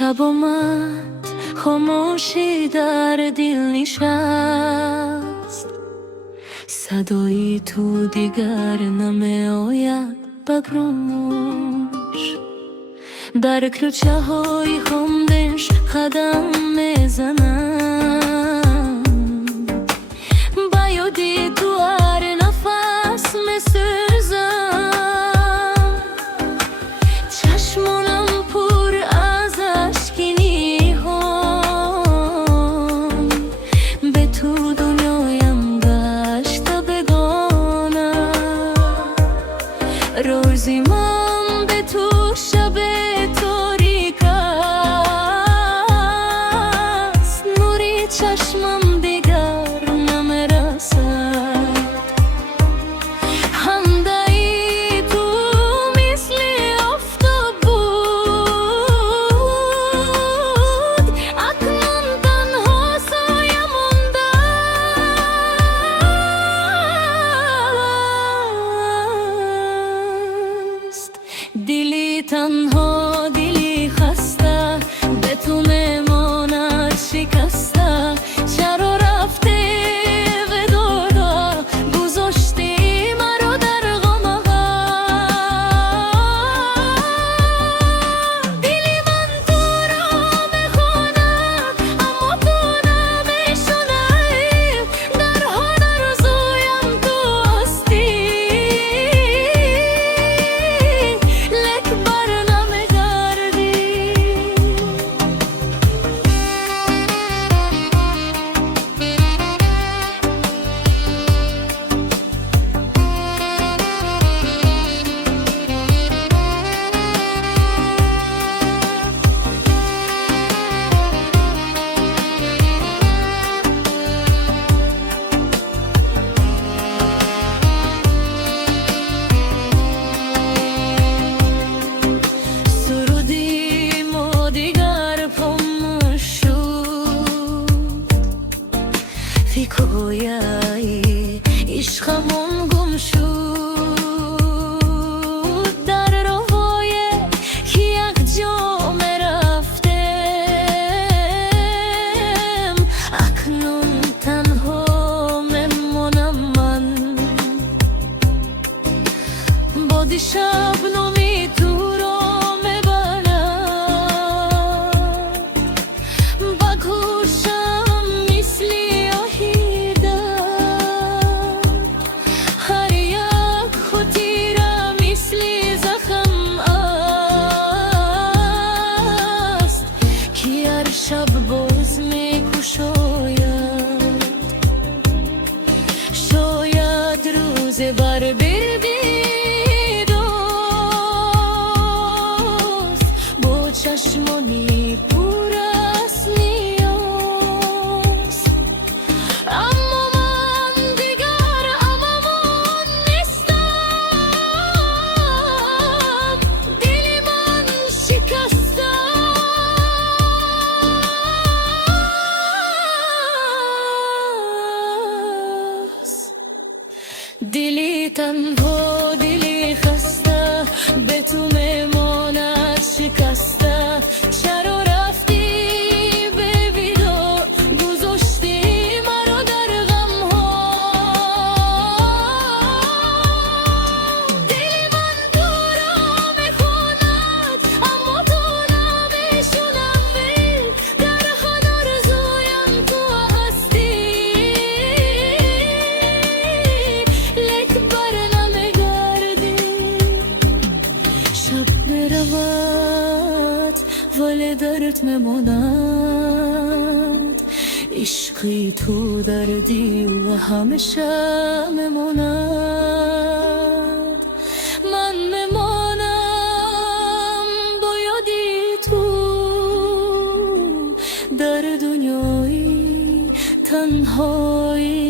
شب اومد خاموشی در دل نشست، صدایی تو دیگر نمی آید بگروش. در کوچه های خامدش قدم میزنم، با یادی تو هر نفس میسوزم. چشمانم پر از اشکی نیهام، به تو دنیایم گشت بگانه. روزی من به تو شب تاریک است، نوری چشمم دیگر نمیرسد. همدایی تو مثل آفتاب بود، اکنون تنها سایه مانده است. دلی تنها، دلی خسته، به تو میماند شکسته. چرا رفتی ودادا، گذاشتی مرا در غم غم. دلی من تو را میخواند اما تو نمیشنوی، در هر آرزویم تو هستی، لک بر نمیگردی. سرودیم و دیگر خاموش شد، فکرهای عشقمون گم شد. در راههای که یک جا میرفتیم، اکنون تنها میمانم من. باد شبنمی تو را میبرد، با گوشم مثل آهی دارد. هر یک خاطره مثل زخم است، که هر شب باز میکشاید. شاید روز بر با چشمانی پر از نیاز. اما من دیگر امان نیستم، دل من شکسته است. دلی تنها، دلی خسته، به تو میماند شکسته. چرا رفتی به ودا، گذاشتی مرا در غم ها. دل من تو را میخواند اما تو نمیشنوی، در هر آرزویم تو هستی، لک بر نمیگردی. شب میرود ولی درد میماند، عشقی تو در دل همیشه میماند. من میمانم با یادی تو در دنیای تنهایی.